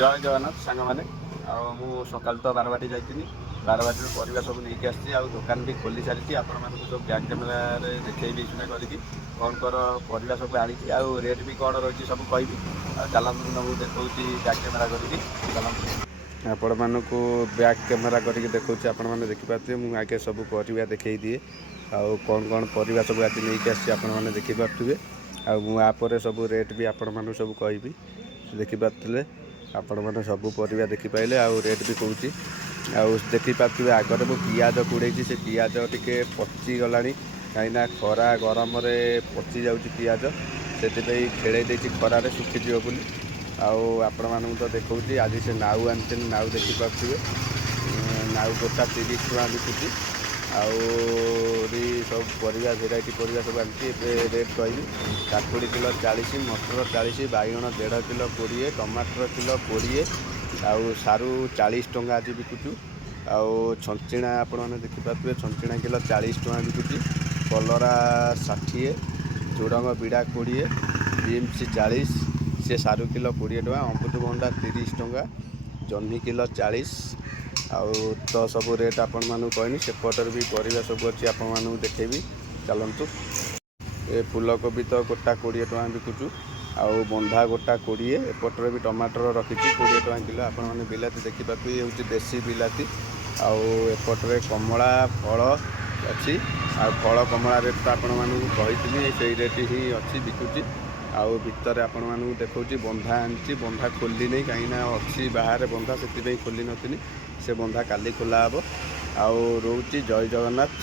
जय जगन्नाथ सांग मैंने मु सकाल तो बारवाटी जाइए बारवाटी परिवा सब नहीं आसी दुकान भी खोली सारी आपण मानक सब बैक कैमेरा देखी सुना करके कौन कर परिवा सब आनी रेट भी कौन रही सब कहि चलतु तुमको देखा बैक कैमेरा करके चलतु आपण मानक बैक कैमेरा करके देखा आपण मैंने देखिपे मुझे आगे सब परिवा देखई दिए आउ कौन कौन परिवा सब आज नहीं आसी आपण मैंने देखिपे आपर सब रेट भी आपण मानक सब कहि देखिपे आपण मैंने सब परिवा देखिपारे आउ रेट भी कौच देखिपे आगे मु पिज कूड़े से पिज टे पचिगला कहीं खरा गरम पचि जा पिज से खेड़े खरार सुखीज बोली आपण मानू तो देखा आज से नाउ आनी नाउ देखिपे नाउ गोटा 30 टଙ୍କା बिकुची सब परिवा भेराइटी परिवा सब आनी रेट कहि काकुड़ी किलो 40 मटर 40 बैगण 1.5 किलो 20 टमाटर किलो 20 आउ सारू 40 टଙ୍କା आज बिकुचु छंचिणा आपण मैंने देखिपे छंचिणा किलो 40 टଙ୍କା बिकुची कलरा 60 झुड़ंग बिड़ा 20 बीम्स 40 से सारू किलो 20 टଙ୍କା अमृतभंडा 30 टଙ୍କା जह्नी किलो 40 आउ तो सब रेट आपण मानू कहनी सेपटर भी परिवा सब अच्छी आपण मानू देखेबी चलतु ए फूलकोबी तो गोटा 20 टଙ୍କା बिकुचु आउ बंधा गोटा 20 एपटर भी टमाटर रखी 20 टଙ୍କା किलो आपण मैंने बिलाती देखिपे ये हूँ देसी बिलाती आउ एपटे कमला फल अच्छी आ फल कमला रेट तो आपण मानू कही से रेट ही अच्छी बिकुची आउ भितर आपण मानू देखा बंधा आनी बंधा खोली नहीं कहीं अच्छी बाहर बंधा से खोली नी से बंधा काली खोला हे आउ रोची जय जगन्नाथ।